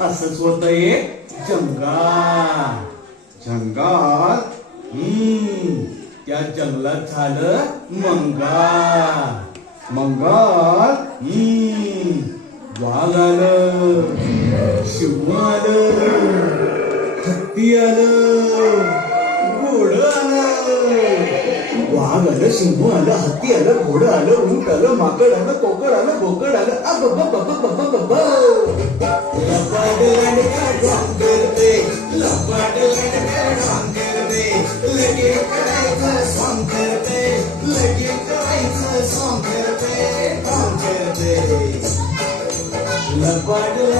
असंच होत एक जंगल जंगल हम्म त्या जंगलात झालं मंगल मंगल हम्म वाघ आलं शिव आलं हत्ती आलं. वाघ आलं सिंह आलं हत्ती आलं घोडं आलं ऊंट आलं माकड आलं कोकड आलं बोकड आलं आ ब ब ब ब ब ब लपाट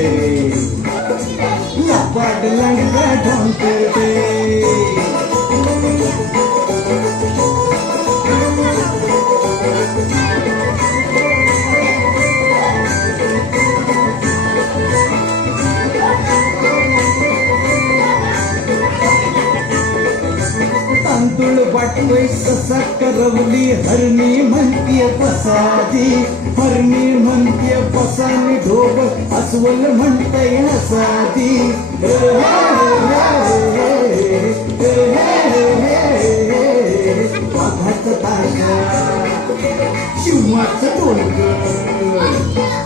वाटवे कसा करवली हरणी म्हणतीय पसादी. हरणी म्हणतीय पसानी ढोब अस्वल म्हणतय हसादी शिवमाचं ढोलक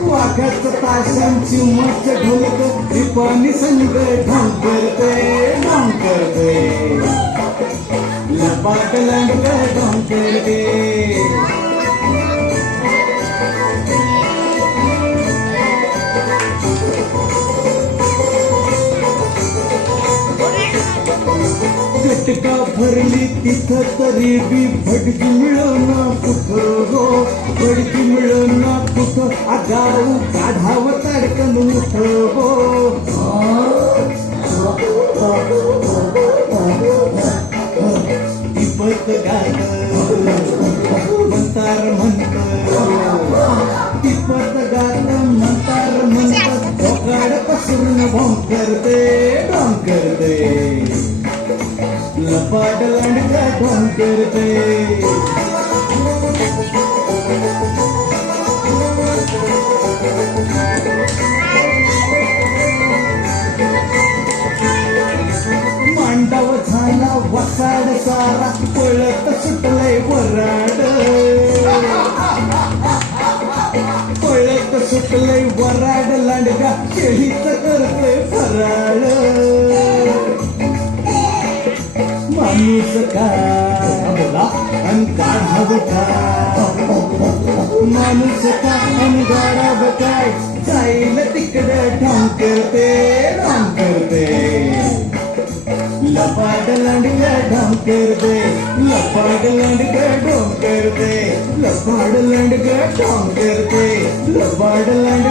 वाघाचं ताशांची मस्त ढोलक दीपानी संग ढोल भरली तिथं तरी बी भटकी मिळना कुठ गो? भटकी मिळना कुठ? आगाऊ काढाव ताडकन उठ गो. तिपत गात म्हणतार म्हणत तिपत गात म्हणतार म्हणत डोकाड पसरून भोंग करते भोंग करते. लपाट लांडका ढोंग करते मांडव झाला वसाड सारा पळत सुटलंय वराड. पळत सुटलंय वराड लांडगा शेळीच करतोय फराड माणूस का आणि काढाव का माणूस का अन गाडाव काय जाईल तिकडे ठाम करते ठाम करते लपाट लांडग ढोंग करते लपाट लांडग ढोंग करते लपाट लांडग ढोंग करते लपाट लांड